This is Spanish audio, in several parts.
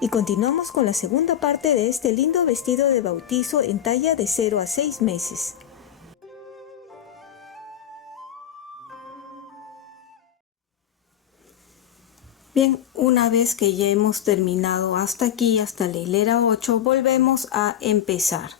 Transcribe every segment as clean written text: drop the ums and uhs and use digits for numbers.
Y continuamos con la segunda parte de este lindo vestido de bautizo en talla de 0 a 6 meses. Bien, una vez que ya hemos terminado hasta aquí, hasta la hilera 8, volvemos a empezar.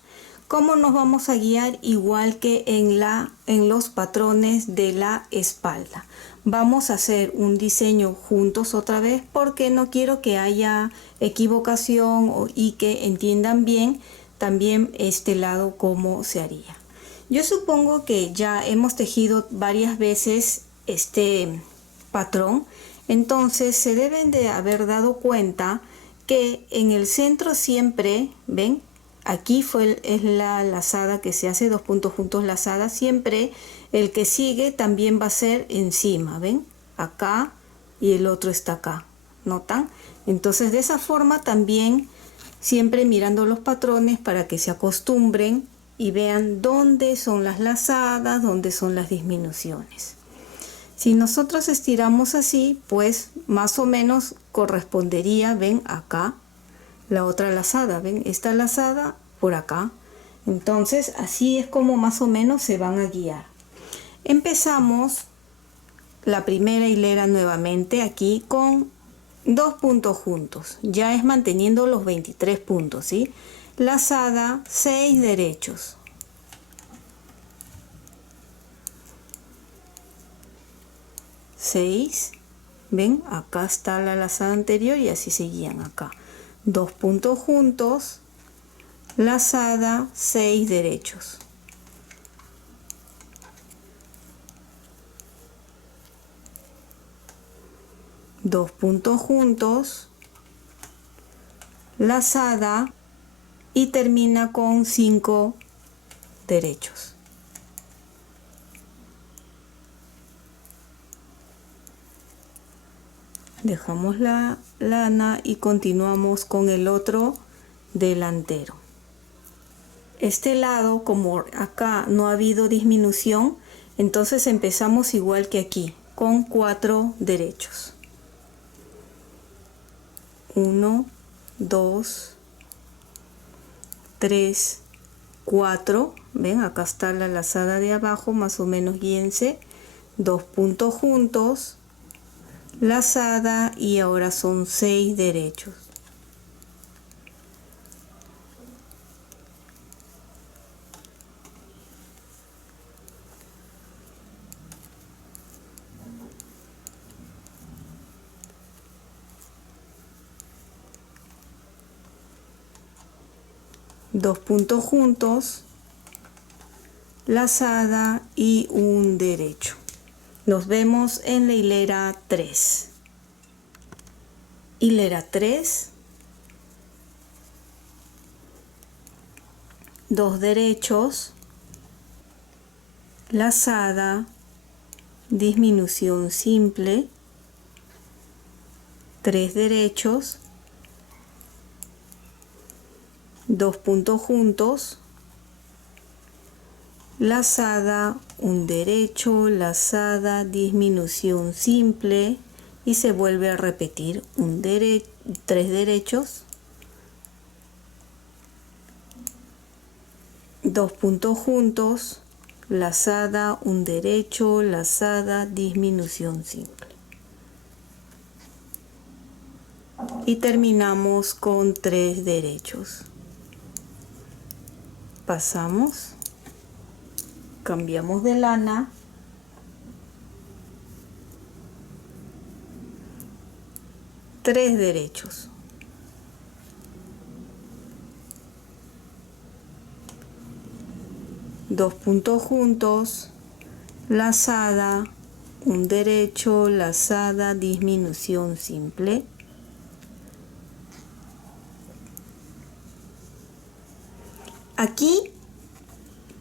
¿Cómo nos vamos a guiar? Igual que en los patrones de la espalda. Vamos a hacer un diseño juntos otra vez porque no quiero que haya equivocación y que entiendan bien también este lado cómo se haría. Yo supongo que ya hemos tejido varias veces este patrón, entonces se deben de haber dado cuenta que en el centro siempre, ven, aquí es la lazada que se hace, 2 puntos juntos lazada, siempre el que sigue también va a ser encima, ven, acá y el otro está acá, ¿notan? Entonces de esa forma también siempre mirando los patrones para que se acostumbren y vean dónde son las lazadas, dónde son las disminuciones. Si nosotros estiramos así, pues más o menos correspondería, ven acá, la otra lazada, ven esta lazada por acá. Entonces así es como más o menos se van a guiar. Empezamos la primera hilera nuevamente aquí con 2 puntos juntos, ya es manteniendo los 23 puntos, ¿sí? Lazada, 6 derechos. Ven, acá está la lazada anterior y así seguían acá. 2 puntos juntos, lazada, 6 derechos. Dos puntos juntos, lazada y termina con 5 derechos. Dejamos la lana y continuamos con el otro delantero. Este lado, como acá no ha habido disminución, entonces empezamos igual que aquí, con 4 derechos. 1, 2, 3, 4. Ven, acá está la lazada de abajo, más o menos guíense. 2 puntos juntos, lazada y ahora son 6 derechos. Dos puntos juntos, lazada y un derecho. Nos vemos en la hilera 3. Hilera 3, 2 derechos, lazada, disminución simple, 3 derechos, 2 puntos juntos, lazada, un derecho, lazada, disminución simple y se vuelve a repetir 3 derechos, 2 puntos juntos, lazada, un derecho, lazada, disminución simple. Y terminamos con 3 derechos. Pasamos, cambiamos de lana, tres derechos. Dos puntos juntos, lazada, un derecho, lazada, disminución simple. Aquí,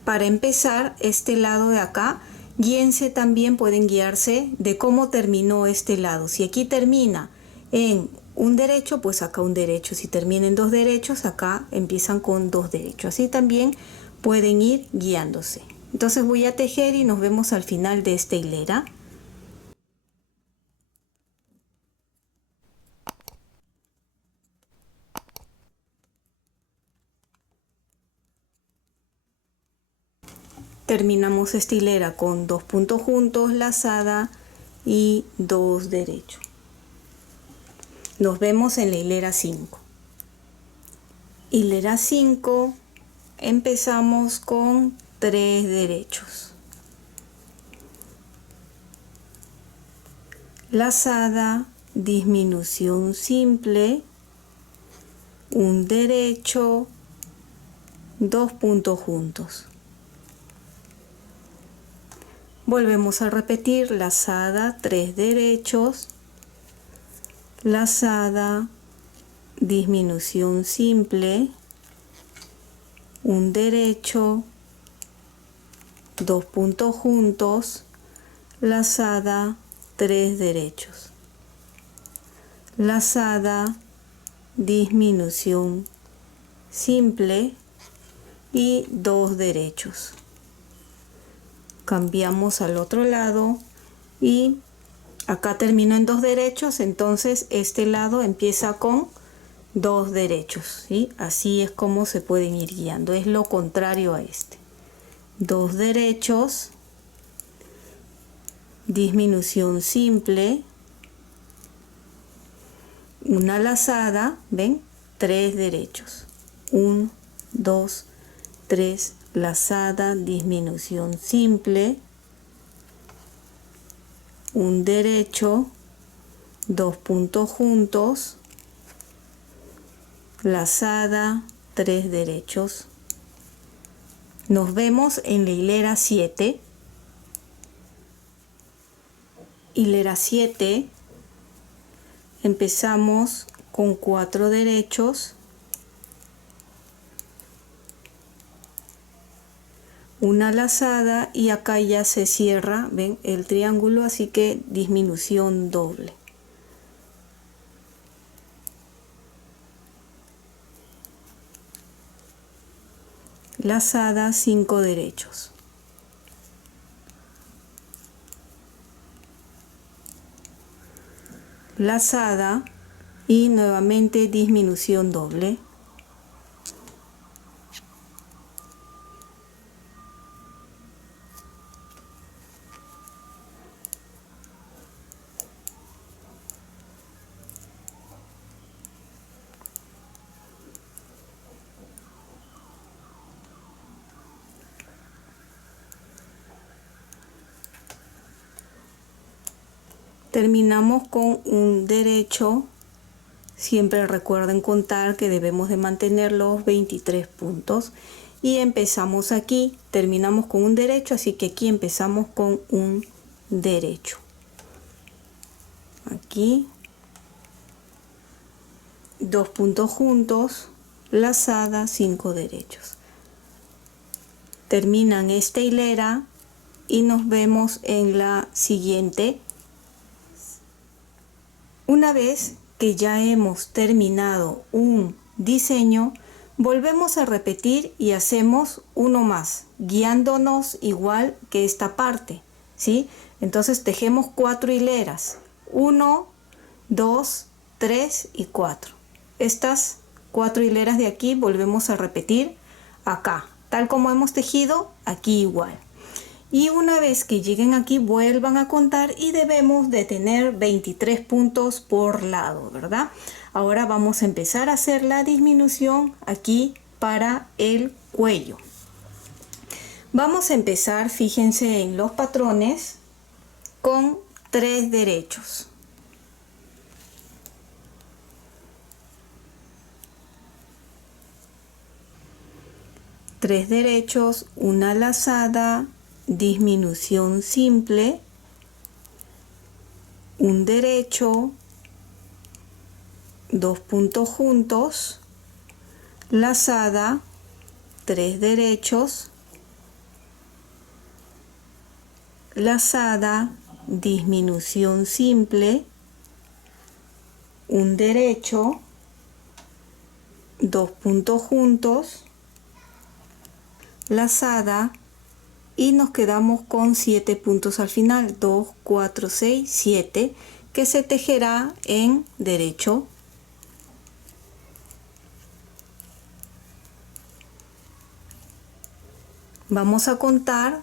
para empezar, este lado de acá, guíense también, pueden guiarse de cómo terminó este lado. Si aquí termina en un derecho, pues acá un derecho. Si termina en 2 derechos, acá empiezan con 2 derechos. Así también pueden ir guiándose. Entonces voy a tejer y nos vemos al final de esta hilera. terminamos esta hilera con 2 puntos juntos, lazada y 2 derechos. Nos vemos en la hilera 5. Hilera 5, empezamos con 3 derechos. Lazada, disminución simple, un derecho, 2 puntos juntos. Volvemos a repetir, lazada, 3 derechos, lazada, disminución simple, un derecho, 2 puntos juntos, lazada, 3 derechos, lazada, disminución simple y 2 derechos. Cambiamos al otro lado y acá termina en 2 derechos, entonces este lado empieza con 2 derechos, ¿sí? Así es como se pueden ir guiando, es lo contrario a este. 2 derechos, disminución simple, una lazada, ¿ven? 3 derechos, 1, 2, 3, lazada, disminución simple, un derecho, 2 puntos juntos, lazada, 3 derechos. Nos vemos en la hilera 7. Hilera 7, empezamos con 4 derechos, una lazada y acá ya se cierra, ven, el triángulo, así que disminución doble. Lazada, 5 derechos. Lazada y nuevamente disminución doble. Terminamos con un derecho. Siempre recuerden contar que debemos de mantener los 23 puntos. Y empezamos aquí, terminamos con un derecho, así que aquí empezamos con un derecho. Aquí, 2 puntos juntos, lazada, 5 derechos. Terminan esta hilera y nos vemos en la siguiente. Una vez que ya hemos terminado un diseño, volvemos a repetir y hacemos uno más, guiándonos igual que esta parte, ¿sí? Entonces tejemos 4 hileras, 1, 2, 3 y 4. Estas 4 hileras de aquí volvemos a repetir acá, tal como hemos tejido, aquí igual. Y una vez que lleguen aquí, vuelvan a contar y debemos de tener 23 puntos por lado, ¿verdad? Ahora vamos a empezar a hacer la disminución aquí para el cuello. Vamos a empezar, fíjense en los patrones, con 3 derechos. Tres derechos, una lazada, disminución simple, un derecho, 2 puntos juntos, lazada, 3 derechos, lazada, disminución simple, un derecho, 2 puntos juntos, lazada, y nos quedamos con 7 puntos al final, 2, 4, 6, 7, que se tejerá en derecho, Vamos a contar,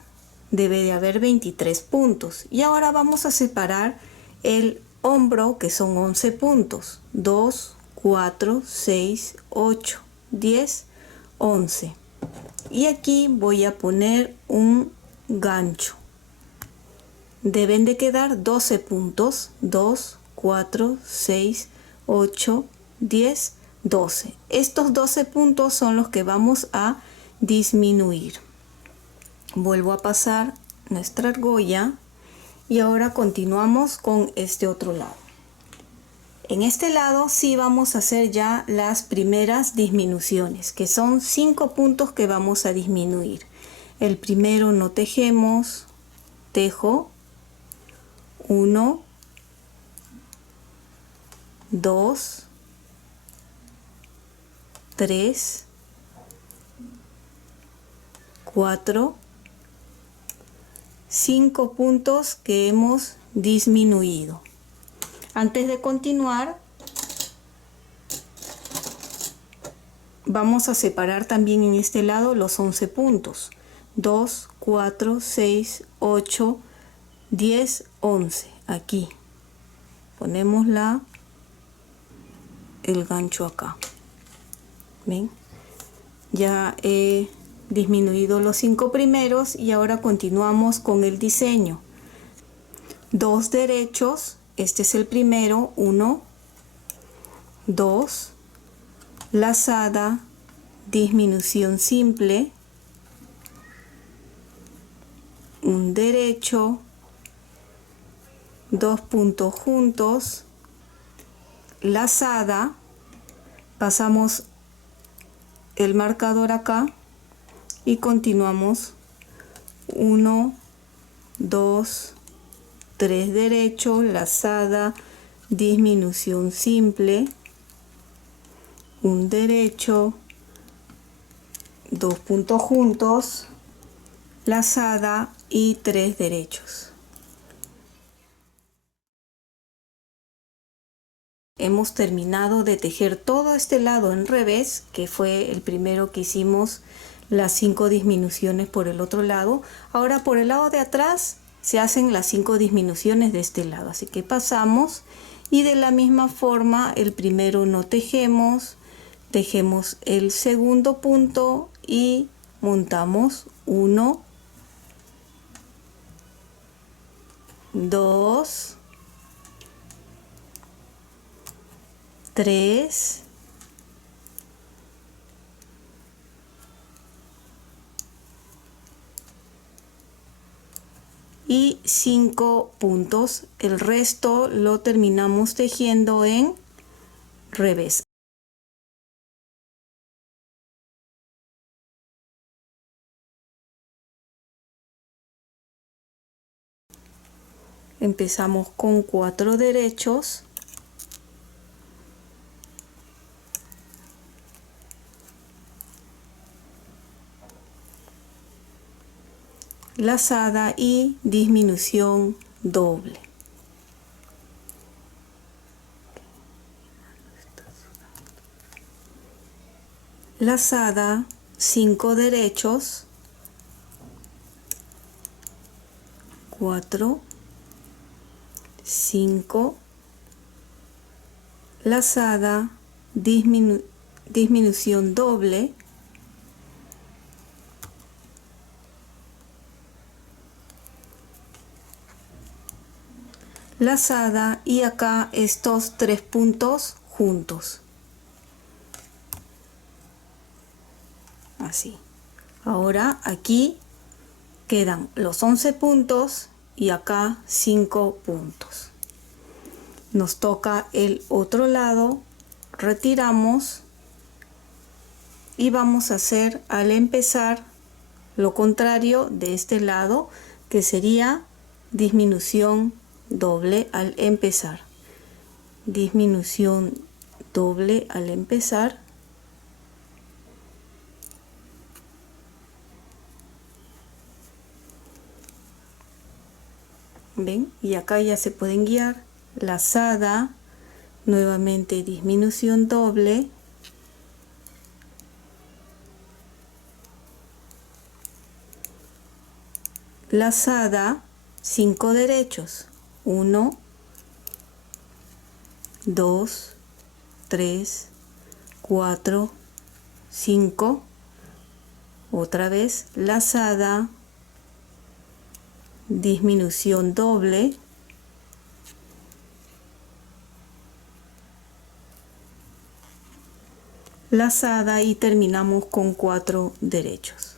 debe de haber 23 puntos. Y ahora vamos a separar el hombro, que son 11 puntos. 2, 4, 6, 8, 10, 11. Y aquí voy a poner un gancho. Deben de quedar 12 puntos. 2, 4, 6, 8, 10, 12. Estos 12 puntos son los que vamos a disminuir. Vuelvo a pasar nuestra argolla y ahora continuamos con este otro lado. En este lado sí vamos a hacer ya las primeras disminuciones, que son 5 puntos que vamos a disminuir. El primero no tejemos, tejo 1, 2, 3, 4, 5 puntos que hemos disminuido. Antes de continuar, vamos a separar también en este lado los 11 puntos. 2, 4, 6, 8, 10, 11. Aquí ponemos el gancho acá. ¿Ven? Ya he disminuido los 5 primeros y ahora continuamos con el diseño. 2 derechos, este es el primero, 1, 2, lazada, disminución simple, un derecho, 2 puntos juntos, lazada, pasamos el marcador acá y continuamos 1, 2, 3 derecho, lazada, disminución simple, un derecho, 2 puntos juntos, lazada y 3 derechos. Hemos terminado de tejer todo este lado en revés, que fue el primero que hicimos las 5 disminuciones por el otro lado. Ahora por el lado de atrás se hacen las 5 disminuciones de este lado. Así que pasamos y de la misma forma el primero no tejemos, tejemos el segundo punto y montamos 1, 2, 3, 5 puntos. El resto lo terminamos tejiendo en revés. Empezamos con 4 derechos. Lazada y disminución doble. Lazada, 5 derechos, 4, 5, lazada, disminución doble, lazada y acá estos 3 puntos juntos. Así. Ahora aquí quedan los 11 puntos y acá 5 puntos. Nos toca el otro lado, retiramos y vamos a hacer al empezar lo contrario de este lado, que sería disminución doble al empezar. Disminución doble al empezar. ¿Ven? Y acá ya se pueden guiar. Lazada, nuevamente disminución doble, lazada, 5 derechos, 1, 2, 3, 4, 5, otra vez lazada, disminución doble, lazada y terminamos con 4 derechos.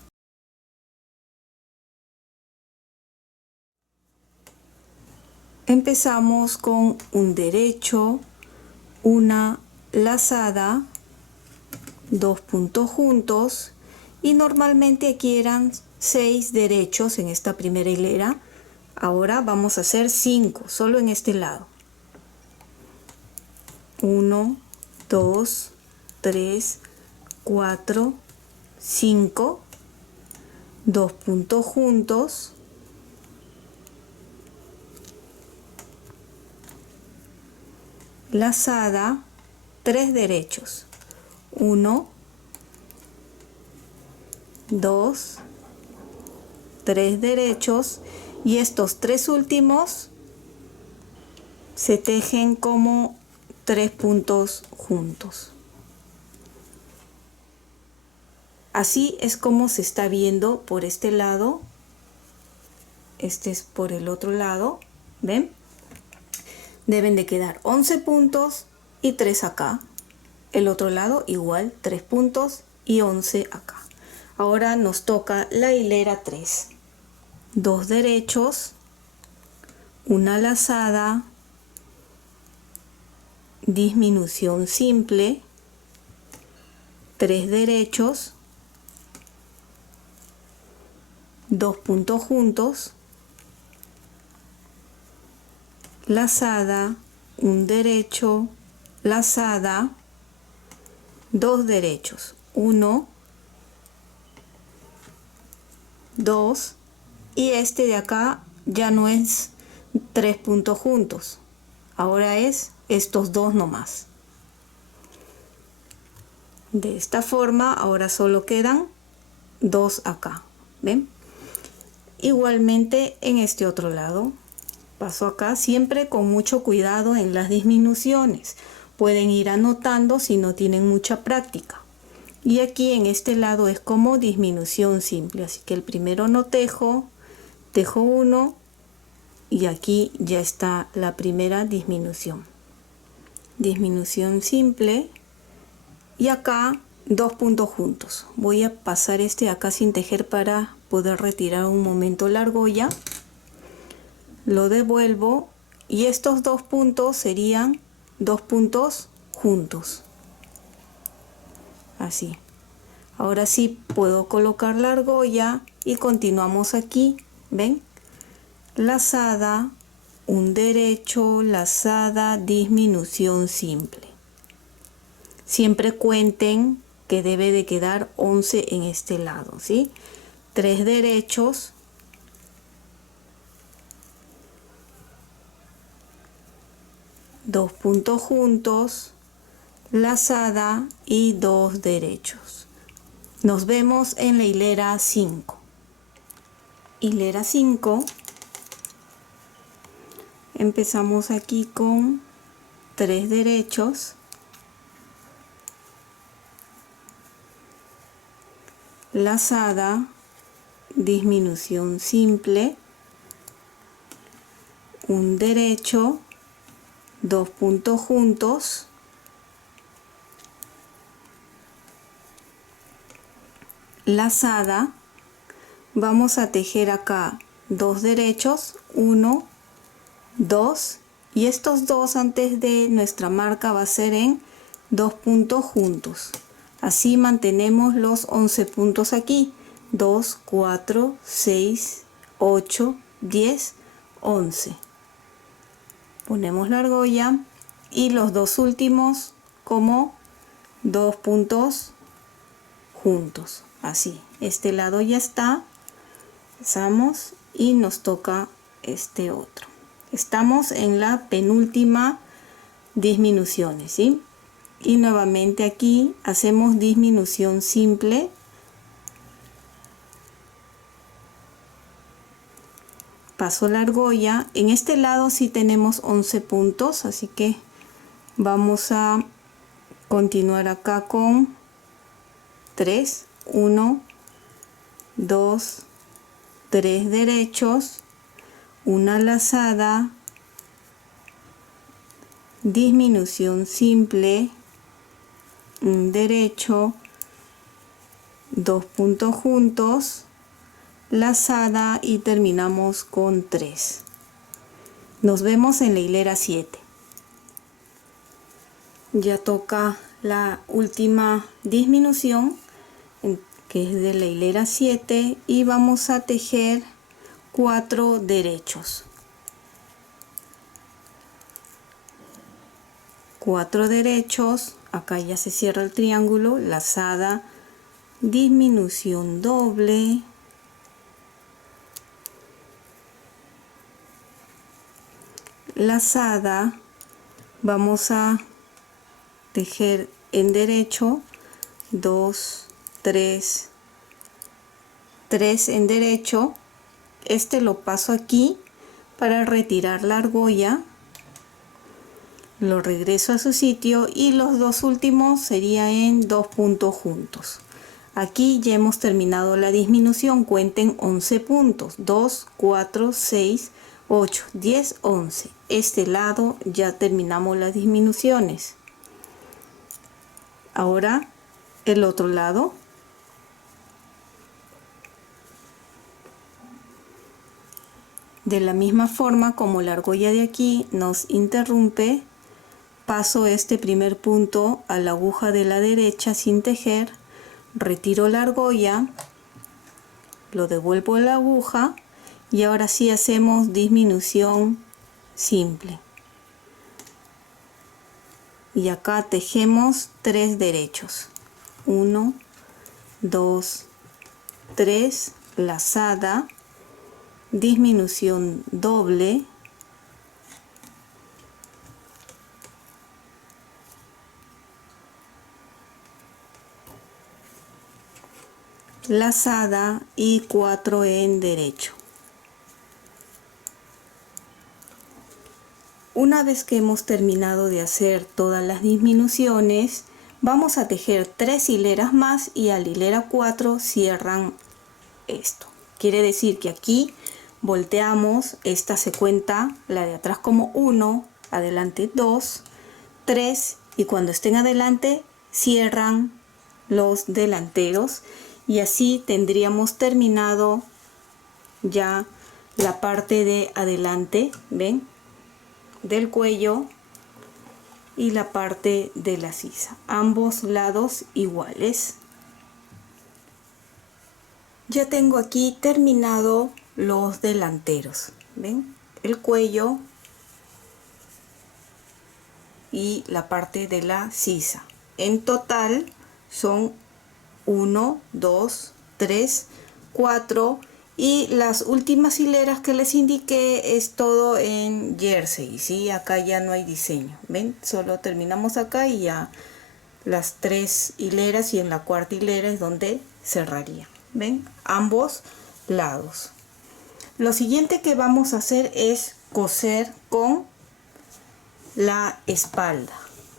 Empezamos con un derecho, una lazada, 2 puntos juntos y normalmente aquí eran 6 derechos en esta primera hilera. Ahora vamos a hacer 5 solo en este lado. 1, 2, 3, 4, 5, 2 puntos juntos, lazada, 3 derechos, 1, 2, 3 derechos y estos 3 últimos se tejen como 3 puntos juntos. Así es como se está viendo por este lado. Este es por el otro lado. ¿Ven? Deben de quedar 11 puntos y 3 acá. El otro lado igual, 3 puntos y 11 acá. Ahora nos toca la hilera 3. 2 derechos, una lazada, disminución simple, 3 derechos, 2 puntos juntos, lazada, un derecho, lazada, 2 derechos, 1, 2 y este de acá ya no es 3 puntos juntos, ahora es estos 2 nomás. De esta forma ahora solo quedan 2 acá, ¿ven? Igualmente en este otro lado paso acá, siempre con mucho cuidado en las disminuciones. Pueden ir anotando si no tienen mucha práctica. Y aquí en este lado es como disminución simple, así que el primero no tejo, tejo 1 y aquí ya está la primera disminución. Disminución simple y acá 2 puntos juntos. Voy a pasar este acá sin tejer para poder retirar un momento la argolla. Lo devuelvo y estos 2 puntos serían 2 puntos juntos. Así. Ahora sí puedo colocar la argolla y continuamos aquí. ¿Ven? Lazada, un derecho, lazada, disminución simple. Siempre cuenten que debe de quedar 11 en este lado, ¿sí? 3 derechos, 2 puntos juntos, lazada y 2 derechos. Nos vemos en la hilera 5. Hilera 5. Empezamos aquí con 3 derechos, lazada, disminución simple, un derecho, 2 puntos juntos, lazada, vamos a tejer acá 2 derechos, 1, 2 y estos 2 antes de nuestra marca va a ser en 2 puntos juntos. Así mantenemos los 11 puntos aquí, 2, 4, 6, 8, 10, 11. Ponemos la argolla y los 2 últimos como 2 puntos juntos. Así, este lado ya está. Pasamos y nos toca este otro. Estamos en la penúltima disminución, ¿sí? Y nuevamente aquí hacemos disminución simple, paso la argolla. En este lado sí tenemos 11 puntos, así que vamos a continuar acá con 3, 1, 2, 3 derechos, una lazada, disminución simple, un derecho, 2 puntos juntos, lazada y terminamos con 3. Nos vemos en la hilera 7. Ya toca la última disminución, que es de la hilera 7, y vamos a tejer 4 derechos. 4 derechos, acá ya se cierra el triángulo, lazada, disminución doble, lazada, vamos a tejer en derecho, 2, 3, 3 en derecho. Este lo paso aquí para retirar la argolla, lo regreso a su sitio y los dos últimos sería en 2 puntos juntos. Aquí ya hemos terminado la disminución, cuenten 11 puntos, 2, 4, 6, 8, 10, 11. Este lado ya terminamos las disminuciones. Ahora el otro lado. De la misma forma como la argolla de aquí nos interrumpe, paso este primer punto a la aguja de la derecha sin tejer, retiro la argolla, lo devuelvo a la aguja y ahora sí hacemos disminución simple. Y acá tejemos 3 derechos. 1, 2, 3, lazada, disminución doble, lazada y 4 en derecho. Una vez que hemos terminado de hacer todas las disminuciones, vamos a tejer 3 hileras más y a la hilera 4 cierran esto. Quiere decir que aquí volteamos, esta se cuenta la de atrás como 1, adelante 2, 3 y cuando estén adelante cierran los delanteros y así tendríamos terminado ya la parte de adelante, ¿ven? Del cuello y la parte de la sisa, ambos lados iguales. Ya tengo aquí terminado los delanteros, ven, el cuello y la parte de la sisa. En total son 1, 2, 3, 4 y las últimas hileras que les indiqué es todo en jersey, ¿sí? Acá ya no hay diseño, ven, solo terminamos acá y ya las 3 hileras y en la cuarta hilera es donde cerraría, ven, ambos lados. Lo siguiente que vamos a hacer es coser con la espalda.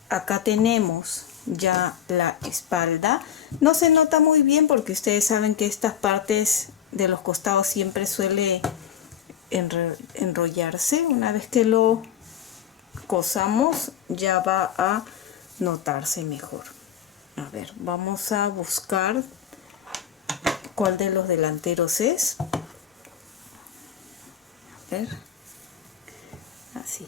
Acá tenemos ya la espalda. No se nota muy bien porque ustedes saben que estas partes de los costados siempre suele enrollarse. Una vez que lo cosamos ya va a notarse mejor. A ver, vamos a buscar cuál de los delanteros es. A ver, así.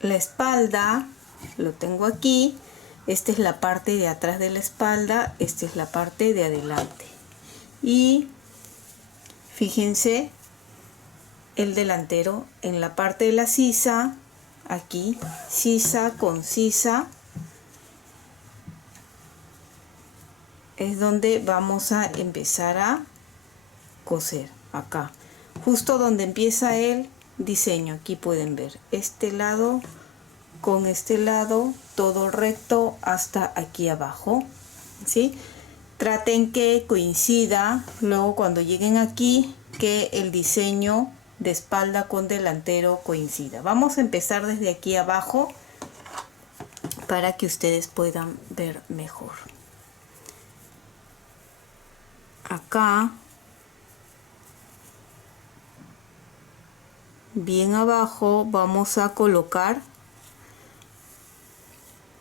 La espalda lo tengo aquí. Esta es la parte de atrás de la espalda, esta es la parte de adelante. Y fíjense el delantero en la parte de la sisa, aquí, sisa con sisa, es donde vamos a empezar a coser, acá. Justo donde empieza el diseño, aquí pueden ver, este lado con este lado, todo recto hasta aquí abajo, ¿sí? Traten que coincida luego cuando lleguen aquí, que el diseño de espalda con delantero coincida. Vamos a empezar desde aquí abajo para que ustedes puedan ver mejor. Acá, bien abajo, vamos a colocar,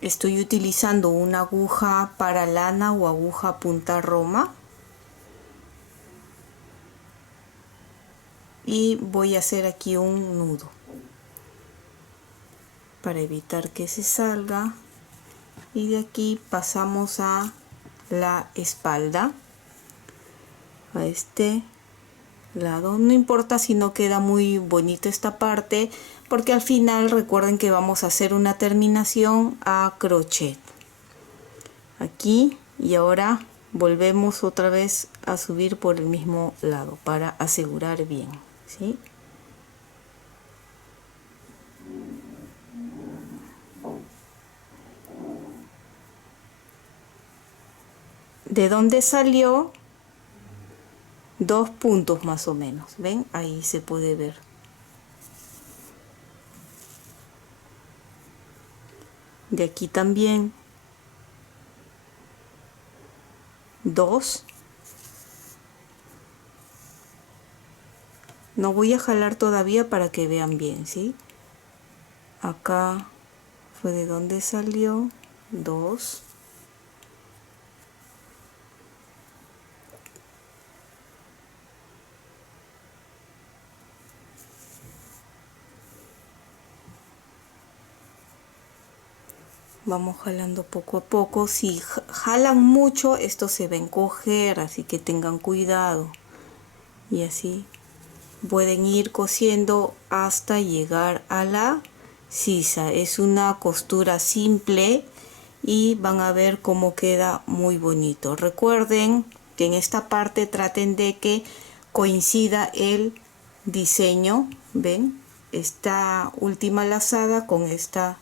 estoy utilizando una aguja para lana o aguja punta roma, y voy a hacer aquí un nudo para evitar que se salga, y de aquí pasamos a la espalda, a este lado. No importa si no queda muy bonita esta parte, porque al final recuerden que vamos a hacer una terminación a crochet aquí, y ahora volvemos otra vez a subir por el mismo lado para asegurar bien, ¿sí? De donde salió 2 puntos más o menos, ven, ahí se puede ver. De aquí también 2. No voy a jalar todavía para que vean bien, ¿sí? Acá fue de donde salió 2. Vamos jalando poco a poco. Si jalan mucho, esto se va a encoger, así que tengan cuidado. Y así pueden ir cosiendo hasta llegar a la sisa. Es una costura simple y van a ver cómo queda muy bonito. Recuerden que en esta parte traten de que coincida el diseño. ¿Ven? Esta última lazada con esta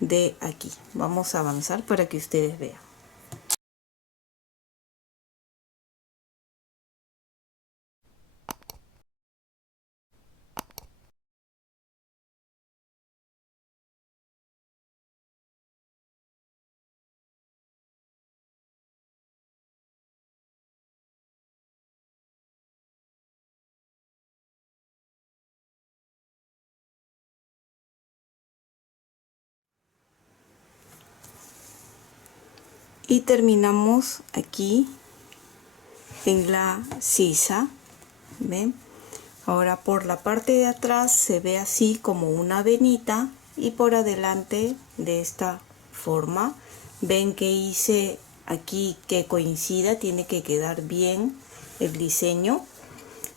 de aquí. Vamos a avanzar para que ustedes vean. Y terminamos aquí en la sisa. ¿Ven? Ahora por la parte de atrás se ve así como una venita, y por adelante de esta forma. Ven que hice aquí que coincida, tiene que quedar bien el diseño.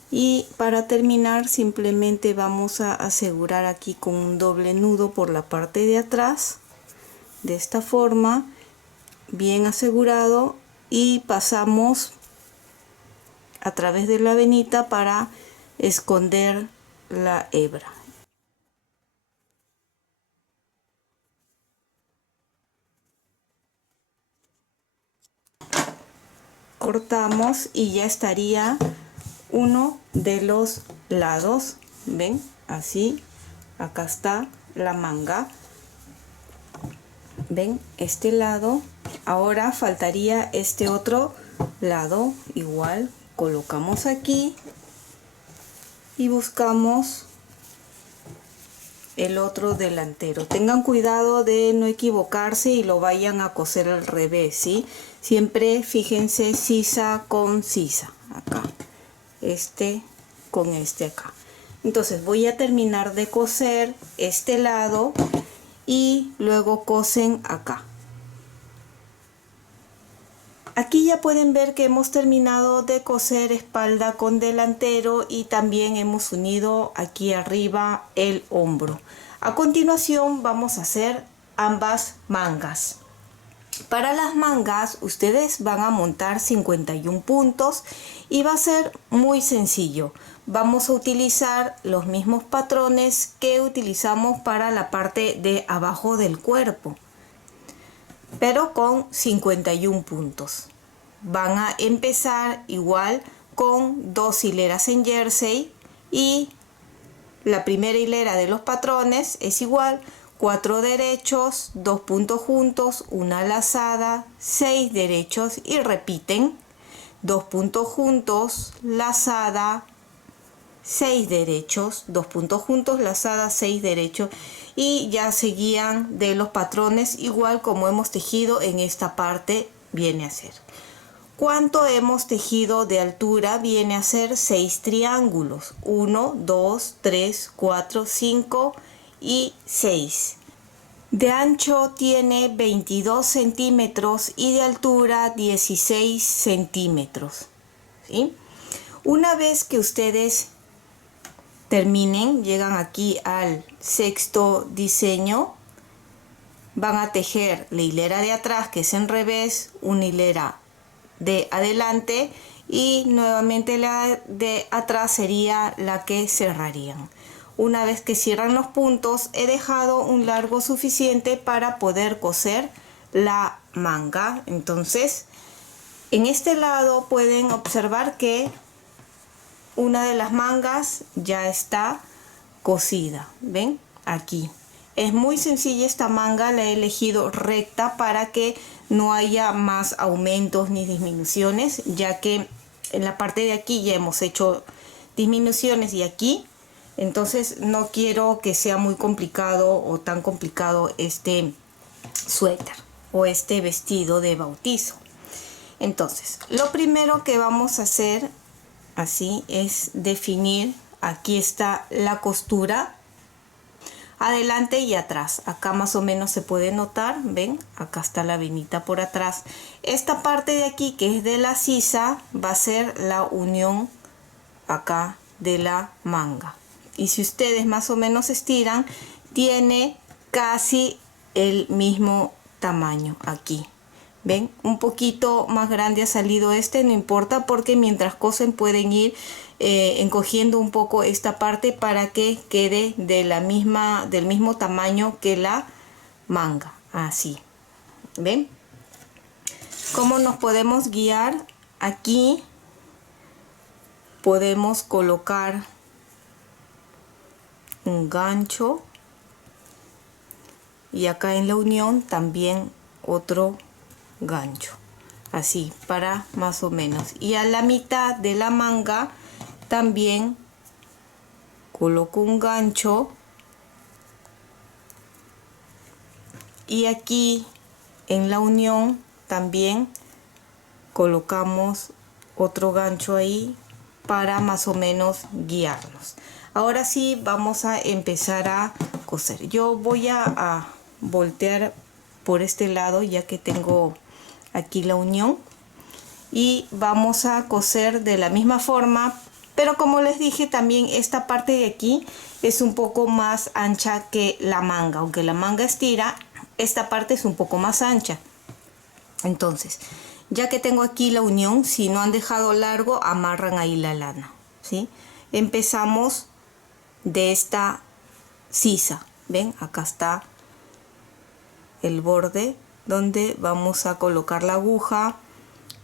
Y para terminar simplemente vamos a asegurar aquí con un doble nudo por la parte de atrás, de esta forma, bien asegurado, y pasamos a través de la venita para esconder la hebra. Cortamos y ya estaría uno de los lados. Ven, así, acá está la manga. Ven, este lado. Ahora faltaría este otro lado. Igual colocamos aquí y buscamos el otro delantero. Tengan cuidado de no equivocarse y lo vayan a coser al revés, ¿sí? Siempre fíjense sisa con sisa, acá, este con este acá. Entonces voy a terminar de coser este lado y luego cosen acá. Aquí ya pueden ver que hemos terminado de coser espalda con delantero y también hemos unido aquí arriba el hombro. A continuación vamos a hacer ambas mangas. Para las mangas ustedes van a montar 51 puntos y va a ser muy sencillo. Vamos a utilizar los mismos patrones que utilizamos para la parte de abajo del cuerpo, pero con 51 puntos. Van a empezar igual con 2 hileras en jersey y la primera hilera de los patrones es igual 4 derechos, 2 puntos juntos, una lazada, 6 derechos y repiten 2 puntos juntos, lazada, 6 derechos, 2 puntos juntos, lazada, 6 derechos, y ya seguían de los patrones igual como hemos tejido en esta parte. Viene a ser, ¿cuánto hemos tejido de altura? Viene a ser 6 triángulos, 1, 2, 3, 4, 5 y 6. De ancho tiene 22 centímetros y de altura 16 centímetros, ¿sí? Una vez que ustedes terminen, llegan aquí al sexto diseño, van a tejer la hilera de atrás, que es en revés, una hilera de adelante y nuevamente la de atrás sería la que cerrarían. Una vez que cierran los puntos, he dejado un largo suficiente para poder coser la manga. Entonces, en este lado pueden observar que una de las mangas ya está cosida. ¿Ven? Aquí. Es muy sencilla esta manga, la he elegido recta para que no haya más aumentos ni disminuciones, ya que en la parte de aquí ya hemos hecho disminuciones y aquí, entonces no quiero que sea muy complicado o tan complicado este suéter o este vestido de bautizo. Entonces, lo primero que vamos a hacer así es definir, aquí está la costura adelante y atrás. Acá más o menos se puede notar, ven, acá está la venita por atrás. Esta parte de aquí, que es de la sisa, va a ser la unión acá de la manga. Y si ustedes más o menos estiran, tiene casi el mismo tamaño aquí. ¿Ven? Un poquito más grande ha salido este, no importa, porque mientras cosen pueden ir encogiendo un poco esta parte para que quede del mismo tamaño que la manga. Así. ¿Ven? ¿Cómo nos podemos guiar? Aquí podemos colocar un gancho y acá en la unión también otro gancho, así para más o menos, y a la mitad de la manga también coloco un gancho y aquí en la unión también colocamos otro gancho ahí para más o menos guiarnos. Ahora sí vamos a empezar a coser. Yo voy a voltear por este lado ya que tengo aquí la unión y vamos a coser de la misma forma, pero como les dije también esta parte de aquí es un poco más ancha que la manga, aunque la manga estira, esta parte es un poco más ancha. Entonces, ya que tengo aquí la unión, si no han dejado largo, amarran ahí la lana, ¿sí? Empezamos de esta sisa, ven, acá está el borde donde vamos a colocar la aguja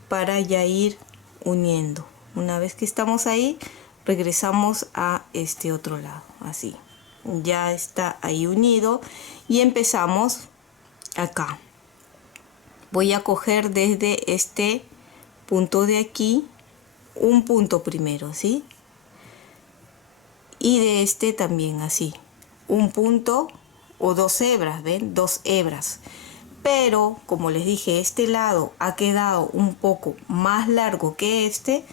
para ya ir uniendo. Una vez que estamos ahí, regresamos a este otro lado, así. Ya está ahí unido y empezamos acá. Voy a coger desde este punto de aquí un punto primero, ¿sí? Y de este también así, un punto o dos hebras, ¿ven? Dos hebras. Pero como les dije, este lado ha quedado un poco más largo que este,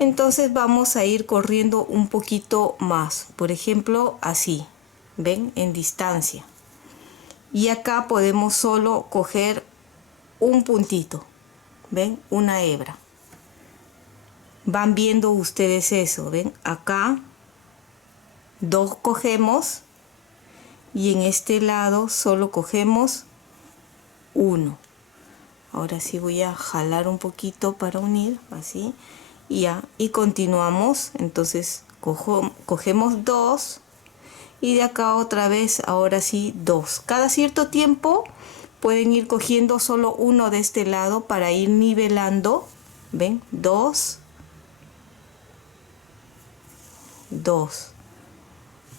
entonces vamos a ir corriendo un poquito más, por ejemplo así, ven, en distancia, y acá podemos solo coger un puntito, ven, una hebra. Van viendo ustedes eso, ven, acá dos cogemos y en este lado solo cogemos uno. Ahora sí voy a jalar un poquito para unir, así, y ya, y continuamos. Entonces cogemos dos y de acá otra vez, ahora sí, dos. Cada cierto tiempo pueden ir cogiendo solo uno de este lado para ir nivelando, ven, dos, dos,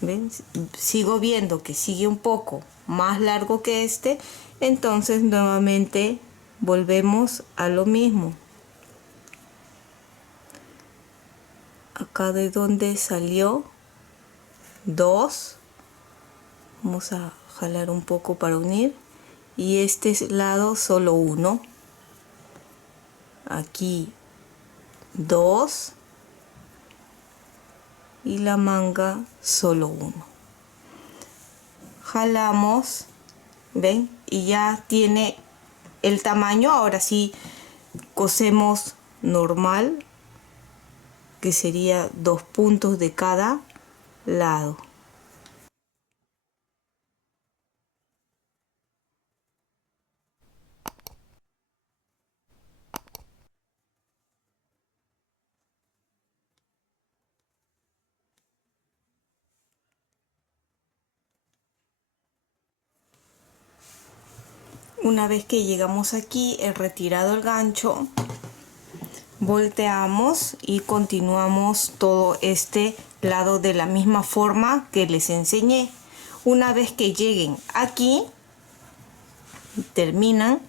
¿Ven? Sigo viendo que sigue un poco más largo que este, entonces nuevamente volvemos a lo mismo. Acá de donde salió 2, vamos a jalar un poco para unir, y este lado solo 1, aquí 2 y la manga solo 1. Jalamos, ven, y ya tiene el tamaño. Ahora sí cosemos normal, que sería 2 puntos de cada lado. Una vez que llegamos aquí, he retirado el gancho, volteamos y continuamos todo este lado de la misma forma que les enseñé. Una vez que lleguen aquí, terminan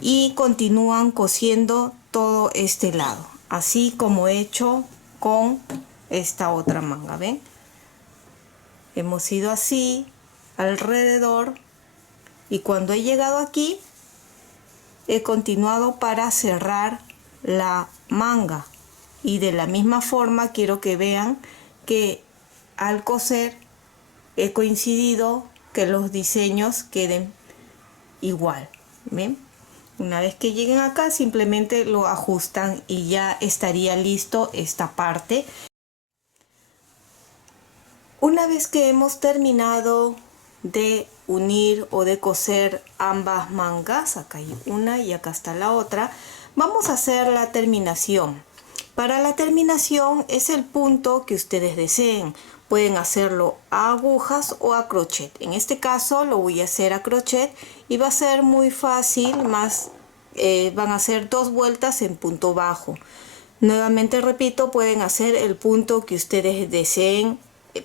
y continúan cosiendo todo este lado, así como he hecho con esta otra manga. ¿Ven? Hemos ido así alrededor, y cuando he llegado aquí he continuado para cerrar la manga, y de la misma forma quiero que vean que al coser he coincidido que los diseños queden igual. ¿Ven? Una vez que lleguen acá simplemente lo ajustan y ya estaría listo esta parte. Una vez que hemos terminado de unir o de coser ambas mangas, acá hay una y acá está la otra, vamos a hacer la terminación. Para la terminación es el punto que ustedes deseen. Pueden hacerlo a agujas o a crochet. En este caso lo voy a hacer a crochet y va a ser muy fácil, van a ser 2 vueltas en punto bajo. Nuevamente repito, pueden hacer el punto que ustedes deseen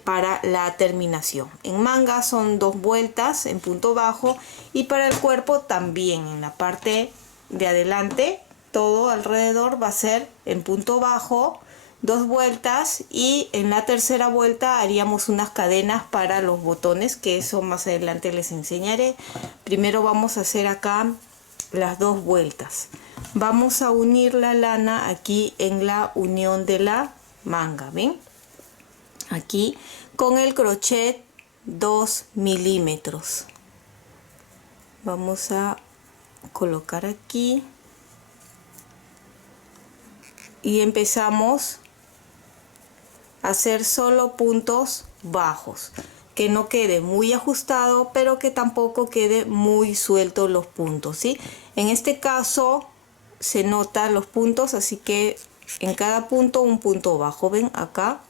para la terminación. En manga son 2 vueltas en punto bajo, y para el cuerpo también en la parte de adelante todo alrededor va a ser en punto bajo, 2 vueltas, y en la tercera vuelta haríamos unas cadenas para los botones, que eso más adelante les enseñaré. Primero vamos a hacer acá las 2 vueltas. Vamos a unir la lana aquí en la unión de la manga. ¿Ven? Aquí con el crochet 2 milímetros vamos a colocar aquí y empezamos a hacer solo puntos bajos, que no quede muy ajustado pero que tampoco quede muy suelto los puntos, ¿sí? En este caso se notan los puntos, así que en cada punto un punto bajo. Ven acá,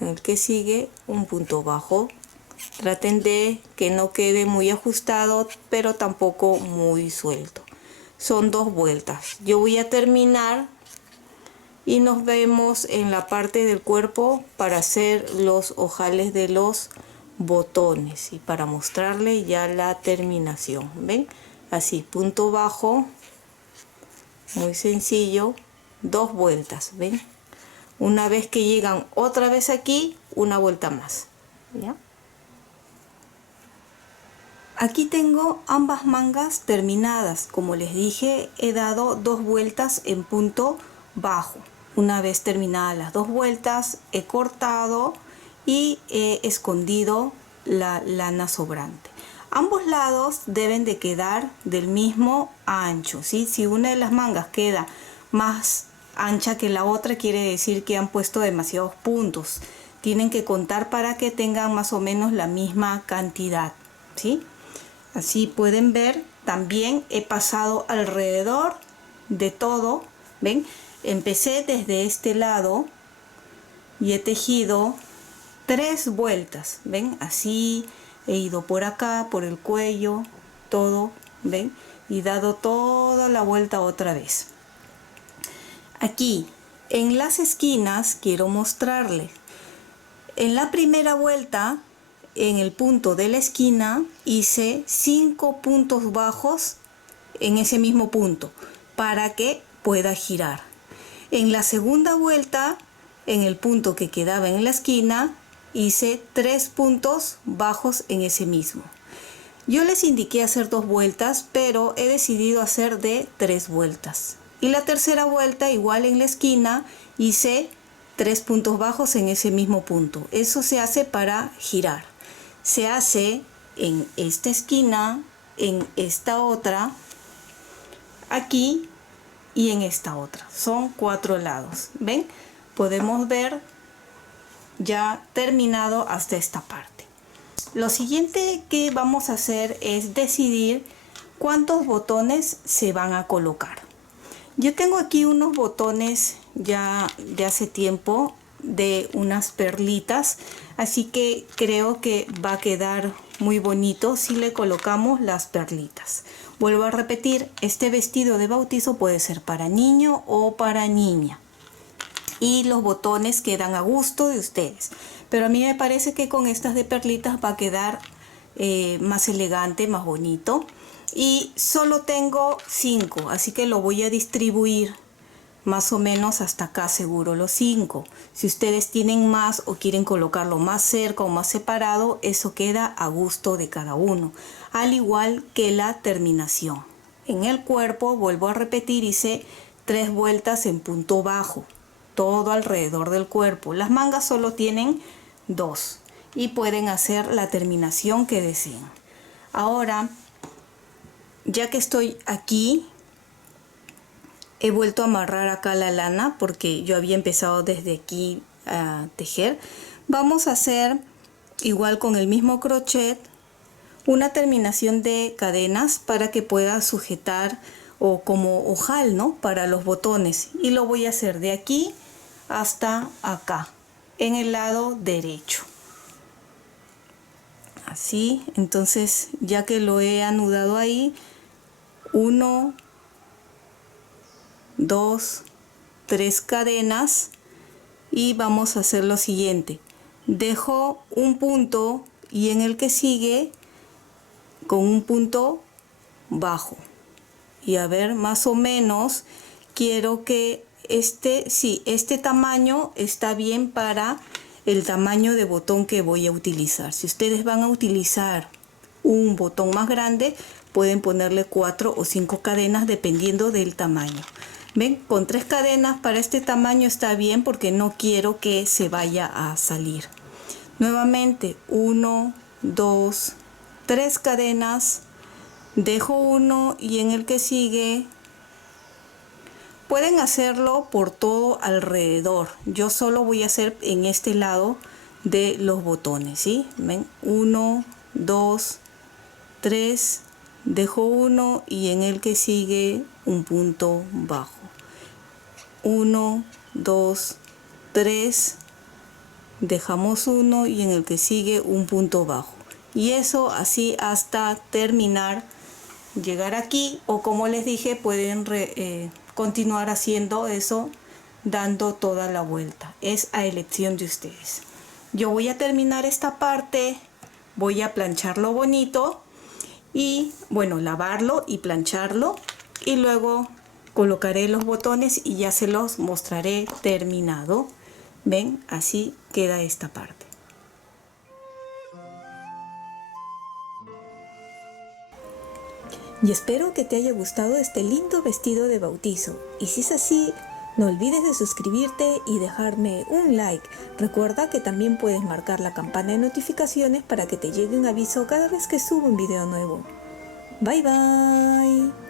en el que sigue un punto bajo. Traten de que no quede muy ajustado, pero tampoco muy suelto. Son 2 vueltas. Yo voy a terminar y nos vemos en la parte del cuerpo para hacer los ojales de los botones y para mostrarle ya la terminación. ¿Ven? Así, punto bajo, muy sencillo, 2 vueltas. ¿Ven? Una vez que llegan otra vez aquí, una vuelta más. ¿Ya? Aquí tengo ambas mangas terminadas. Como les dije, he dado 2 vueltas en punto bajo. Una vez terminadas las 2 vueltas, he cortado y he escondido la lana sobrante. Ambos lados deben de quedar del mismo ancho, ¿sí? Si una de las mangas queda más ancha que la otra, quiere decir que han puesto demasiados puntos. Tienen que contar para que tengan más o menos la misma cantidad, ¿sí? Así pueden ver, también he pasado alrededor de todo. ¿Ven? Empecé desde este lado y he tejido 3 vueltas. ¿Ven? Así he ido por acá, por el cuello, todo. ¿Ven? Y dado toda la vuelta otra vez. Aquí, en las esquinas, quiero mostrarles. En la primera vuelta, en el punto de la esquina, hice 5 puntos bajos en ese mismo punto para que pueda girar. En la segunda vuelta, en el punto que quedaba en la esquina, hice 3 puntos bajos en ese mismo. Yo les indiqué hacer 2 vueltas, pero he decidido hacer de 3 vueltas. Y la tercera vuelta, igual en la esquina, hice 3 puntos bajos en ese mismo punto. Eso se hace para girar. Se hace en esta esquina, en esta otra, aquí y en esta otra. Son 4 lados. ¿Ven? Podemos ver ya terminado hasta esta parte. Lo siguiente que vamos a hacer es decidir cuántos botones se van a colocar. Yo tengo aquí unos botones ya de hace tiempo de unas perlitas, así que creo que va a quedar muy bonito si le colocamos las perlitas. Vuelvo a repetir, este vestido de bautizo puede ser para niño o para niña y los botones quedan a gusto de ustedes, pero a mí me parece que con estas de perlitas va a quedar más elegante, más bonito. Y solo tengo 5, así que lo voy a distribuir más o menos hasta acá, seguro los 5. Si ustedes tienen más o quieren colocarlo más cerca o más separado, eso queda a gusto de cada uno, al igual que la terminación. En el cuerpo, vuelvo a repetir, hice 3 vueltas en punto bajo, todo alrededor del cuerpo. Las mangas solo tienen 2 y pueden hacer la terminación que deseen. Ahora, ya que estoy aquí, he vuelto a amarrar acá la lana porque yo había empezado desde aquí a tejer. Vamos a hacer igual con el mismo crochet una terminación de cadenas para que pueda sujetar o como ojal, ¿no? Para los botones, y lo voy a hacer de aquí hasta acá en el lado derecho. Así, entonces ya que lo he anudado ahí, 1, 2, 3 cadenas y vamos a hacer lo siguiente. Dejo un punto y en el que sigue con un punto bajo. Y a ver, más o menos quiero que este tamaño está bien para el tamaño de botón que voy a utilizar. Si ustedes van a utilizar un botón más grande, pueden ponerle 4 o 5 cadenas dependiendo del tamaño. ¿Ven? Con 3 cadenas para este tamaño está bien porque no quiero que se vaya a salir. Nuevamente 1, 2, 3 cadenas, dejo uno y en el que sigue pueden hacerlo por todo alrededor. Yo solo voy a hacer en este lado de los botones, ¿sí? ¿Ven? 1, 2, 3, dejo uno y en el que sigue un punto bajo. 1, 2, 3, dejamos uno y en el que sigue un punto bajo. Y eso así hasta terminar, llegar aquí, o como les dije, pueden continuar haciendo eso dando toda la vuelta. Es a elección de ustedes. Yo voy a terminar esta parte, voy a plancharlo bonito y bueno, lavarlo y plancharlo, y luego colocaré los botones y ya se los mostraré terminado. Ven, así queda esta parte. Y espero que te haya gustado este lindo vestido de bautizo. Y si es así, no olvides de suscribirte y dejarme un like. Recuerda que también puedes marcar la campana de notificaciones para que te llegue un aviso cada vez que subo un video nuevo. Bye bye.